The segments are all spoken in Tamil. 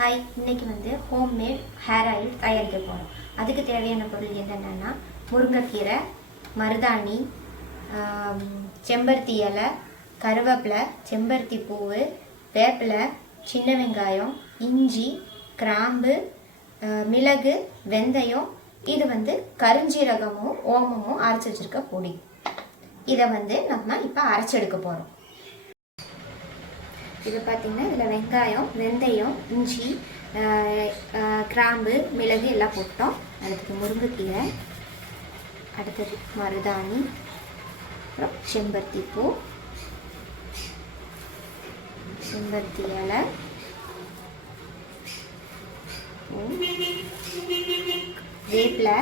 ஹாய், இன்றைக்கி வந்து ஹோம்மேட் ஹேர் ஆயில் தயாரிக்க போகிறோம். அதுக்கு தேவையான பொருள் என்னென்னா முருங்கைக்கீரை, மருதாணி, செம்பருத்தி இலை, கருவேப்பிலை, செம்பருத்தி பூவு, வேப்பிலை, சின்ன வெங்காயம், இஞ்சி, கிராம்பு, மிளகு, வெந்தயம். இது வந்து கருஞ்சீரகமும் ஓமமும் அரைச்சி வச்சுருக்க பொடி. இதை வந்து நம்ம இப்போ அரைச்செடுக்க போகிறோம். இது பார்த்திங்கன்னா இதில் வெங்காயம், வெந்தயம், இஞ்சி, கிராம்பு, மிளகு எல்லாம் போட்டோம். அடுத்தது முருங்கைக்கீரை, அடுத்தது மருதாணி, அப்புறம் செம்பருத்தி பூ, செம்பருத்தி இலை, வேப்பிலை,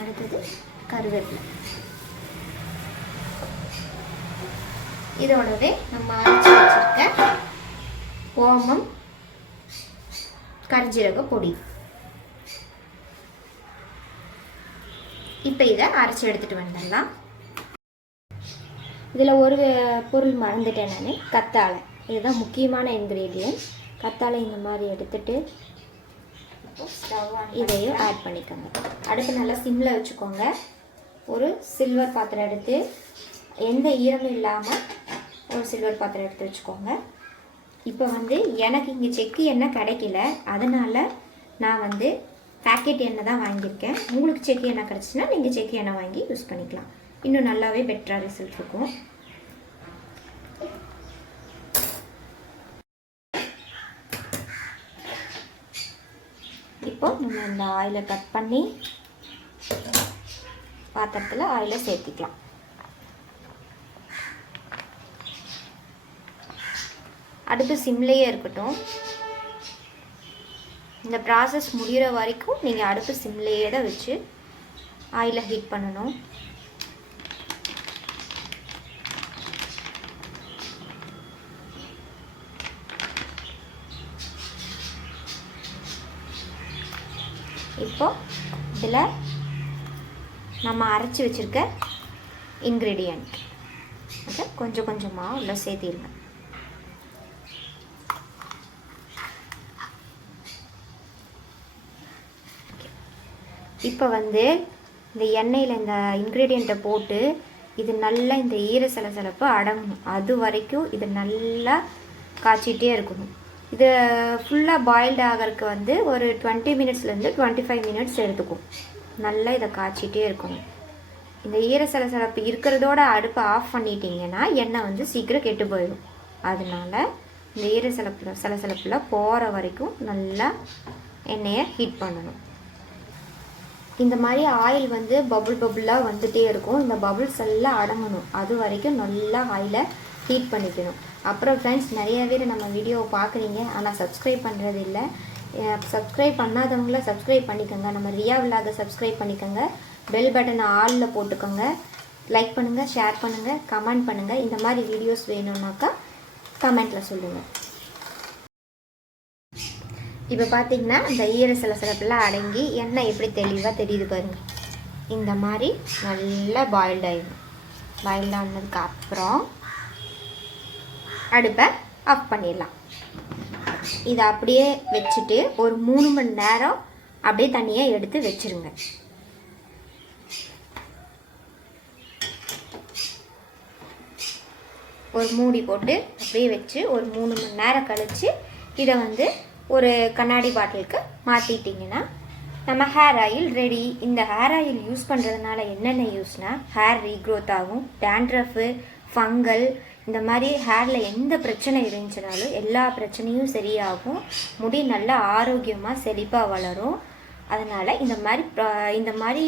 அடுத்தது கருவேப்பிலை. இதோடவே நம்ம அரைச்சி வச்சிருக்க ஓமம், கருஞ்சீரக பொடி. இப்போ இதை அரைச்சி எடுத்துட்டு வந்துடலாம். இதில் ஒரு பொருள் மறந்துட்டேன் நான், கத்தாழை. இதுதான் முக்கியமான இன்க்ரீடியன்ட். கத்தாழை இந்த மாதிரி எடுத்துட்டு இதையும் ஆட் பண்ணிக்கோங்க. அடுப்பு நல்லா சிம்மில் வச்சுக்கோங்க. ஒரு சில்வர் பாத்திரம் எடுத்து, எந்த ஈரமும் இல்லாமல் ஒரு சில்வர் பாத்திரம் எடுத்து வச்சுக்கோங்க. இப்போ வந்து எனக்கு இங்கே செக்கு எண்ணெய் கிடைக்கல, அதனால் நான் வந்து பேக்கெட் எண்ணெய் தான் வாங்கியிருக்கேன். உங்களுக்கு செக்கு எண்ணெய் கிடச்சின்னா நீங்கள் செக்கு எண்ணெய் வாங்கி யூஸ் பண்ணிக்கலாம். இன்னும் நல்லாவே பெட்டராக ரிசல்ட் இருக்கும். இப்போ நம்ம இந்த ஆயிலை கட் பண்ணி பாத்திரத்தில் ஆயிலை சேர்த்திக்கலாம். அடுப்பு சிம்லேயே இருக்கட்டும். இந்த ப்ராசஸ் முடிகிற வரைக்கும் நீங்கள் அடுப்பு சிம்லேயே தான் வச்சு ஆயிலை ஹீட் பண்ணணும். இப்போ இதில் நம்ம அரைச்சி வச்சுருக்க இன்க்ரீடியண்ட் அதை கொஞ்சம் கொஞ்சமாக உள்ள சேர்த்திருங்க. இப்போ வந்து இந்த எண்ணெயில் இந்த இன்க்ரீடியண்ட்டை போட்டு இது நல்லா இந்த ஈர சலசலப்பு அடங்கணும். அது வரைக்கும் இதை நல்லா காய்ச்சிட்டே இருக்கணும். இது ஃபுல்லாக பாயில்டு ஆகிறதுக்கு வந்து ஒரு 20 மினிட்ஸ்லேருந்து 25 மினிட்ஸ் எடுத்துக்கும். நல்லா இதை காய்ச்சிட்டே இருக்கணும். இந்த ஈர சலசலப்பு இருக்கிறதோட அடுப்பை ஆஃப் பண்ணிட்டீங்கன்னா எண்ணெய் வந்து சீக்கிரம் கெட்டு போயிடும். அதனால இந்த ஈர சலசலப்பில் போகிற வரைக்கும் நல்லா எண்ணெயை ஹீட் பண்ணணும். இந்த மாதிரி ஆயில் வந்து பபுளாக வந்துகிட்டே இருக்கும். இந்த பபுள்ஸ் எல்லாம் அடங்கணும். அது வரைக்கும் நல்லா ஆயிலை ஹீட் பண்ணிக்கணும். அப்புறம் ஃப்ரெண்ட்ஸ், நிறைய பேர் நம்ம வீடியோவை பார்க்குறீங்க, ஆனால் சப்ஸ்கிரைப் பண்ணுறது இல்லை. சப்ஸ்கிரைப் பண்ணாதவங்கள சப்ஸ்கிரைப் பண்ணிக்கோங்க. நம்ம ரியா விலாகை சப்ஸ்கிரைப் பண்ணிக்கோங்க. பெல் பட்டனை ஆலில் போட்டுக்கோங்க. லைக் பண்ணுங்கள், ஷேர் பண்ணுங்கள், கமெண்ட் பண்ணுங்கள். இந்த மாதிரி வீடியோஸ் வேணும்னாக்கா கமெண்ட்டில் சொல்லுங்கள். இப்போ பார்த்தீங்கன்னா இந்த ஈர சலசலப்பெல்லாம் அடங்கி எண்ணெய் எப்படி தெளிவாக தெரியுது பாருங்கள். இந்த மாதிரி நல்லா பாயில்ட் ஆகிடும். பாயில்ட் ஆனதுக்கு அப்புறம் அடுப்பை ஆஃப் பண்ணிடலாம். இதை அப்படியே வச்சுட்டு ஒரு 3 மணி நேரம் அப்படியே தண்ணியை எடுத்து வச்சுருங்க. ஒரு மூடி போட்டு அப்படியே வச்சு ஒரு 3 மணி நேரம் கழித்து இதை வந்து ஒரு கண்ணாடி பாட்டிலுக்கு மாற்றிட்டிங்கன்னா நம்ம ஹேர் ஆயில் ரெடி. இந்த ஹேர் ஆயில் யூஸ் பண்ணுறதுனால என்னென்ன யூஸ்னால், ஹேர் ரீக்ரோத் ஆகும், டேண்ட்ரஃபு, ஃபங்கல், இந்த மாதிரி ஹேரில் எந்த பிரச்சனை இருந்துச்சுனாலும் எல்லா பிரச்சனையும் சரியாகும். முடி நல்லா ஆரோக்கியமாக செழிப்பாக வளரும். அதனால் இந்த மாதிரி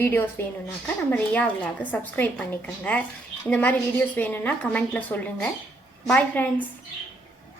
வீடியோஸ் வேணும்னாக்கா நம்ம ரியா விலாகை சப்ஸ்கிரைப் பண்ணிக்கோங்க. இந்த மாதிரி வீடியோஸ் வேணும்னா கமெண்ட்டில் சொல்லுங்கள். Bye friends.